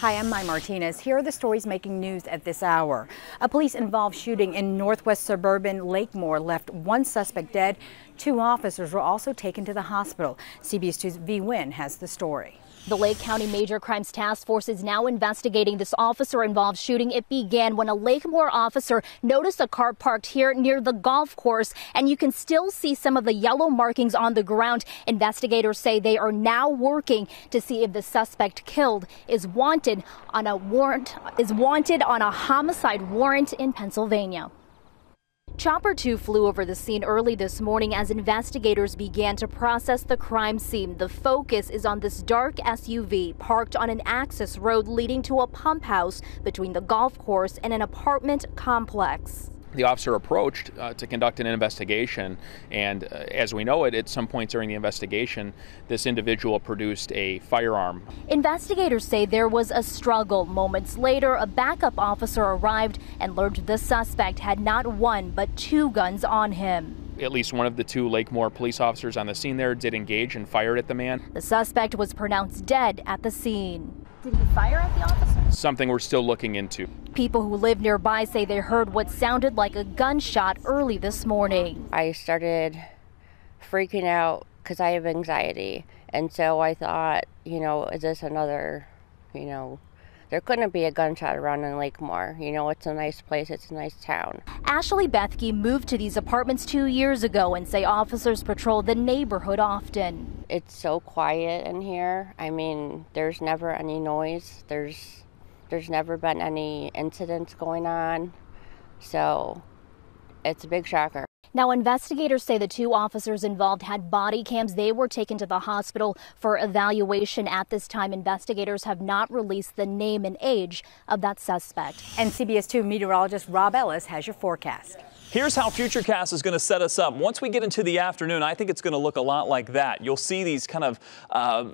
Hi, I'm Mai Martinez. Here are the stories making news at this hour. A police-involved shooting in northwest suburban Lakemoor left one suspect dead. Two officers were also taken to the hospital. CBS 2's V. Wynn has the story. The Lake County Major Crimes Task Force is now investigating this officer-involved shooting. It began when a Lakemoor officer noticed a car parked here near the golf course, and you can still see some of the yellow markings on the ground. Investigators say they are now working to see if the suspect killed is wanted on a homicide warrant in Pennsylvania. Chopper 2 flew over the scene early this morning as investigators began to process the crime scene. The focus is on this dark SUV parked on an access road leading to a pump house between the golf course and an apartment complex. The officer approached to conduct an investigation, and as we know it, at some point during the investigation, this individual produced a firearm. Investigators say there was a struggle. Moments later, a backup officer arrived and learned the suspect had not one but two guns on him. At least one of the two Lakemoor police officers on the scene there did engage and fired at the man. The suspect was pronounced dead at the scene. Did he fire at the officer? Something we're still looking into. People who live nearby say they heard what sounded like a gunshot early this morning. I started freaking out because I have anxiety. And so I thought, is this another, there couldn't be a gunshot around in Lakemoor. It's a nice place, it's a nice town. Ashley Bethke moved to these apartments 2 years ago and say officers patrol the neighborhood often. It's so quiet in here. I mean, there's never any noise. There's never been any incidents going on. So it's a big shocker. Now, investigators say the two officers involved had body cams. They were taken to the hospital for evaluation. At this time, investigators have not released the name and age of that suspect. And CBS 2 meteorologist Robb Ellis has your forecast. Here's how Futurecast is going to set us up. Once we get into the afternoon, I think it's going to look a lot like that. You'll see these kind of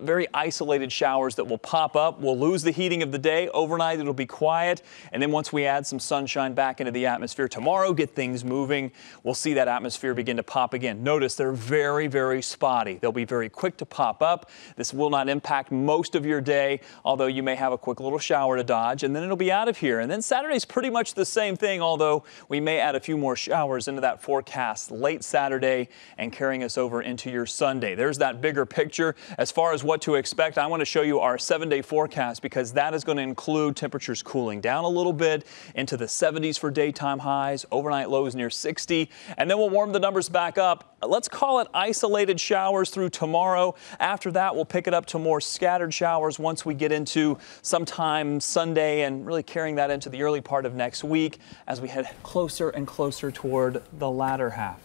very isolated showers that will pop up. We'll lose the heating of the day. Overnight, it'll be quiet. And then once we add some sunshine back into the atmosphere tomorrow, get things moving, we'll see that atmosphere begin to pop again. Notice they're very, very spotty. They'll be very quick to pop up. This will not impact most of your day, although you may have a quick little shower to dodge, and then it'll be out of here. And then Saturday's pretty much the same thing, although we may add a few more showers into that forecast late Saturday and carrying us over into your Sunday. There's that bigger picture. As far as what to expect, I want to show you our 7-day forecast because that is going to include temperatures cooling down a little bit into the 70s for daytime highs, overnight lows near 60, and then we'll warm the numbers back up. Let's call it isolated showers through tomorrow. After that, we'll pick it up to more scattered showers once we get into sometime Sunday and really carrying that into the early part of next week as we head closer and closer toward the latter half.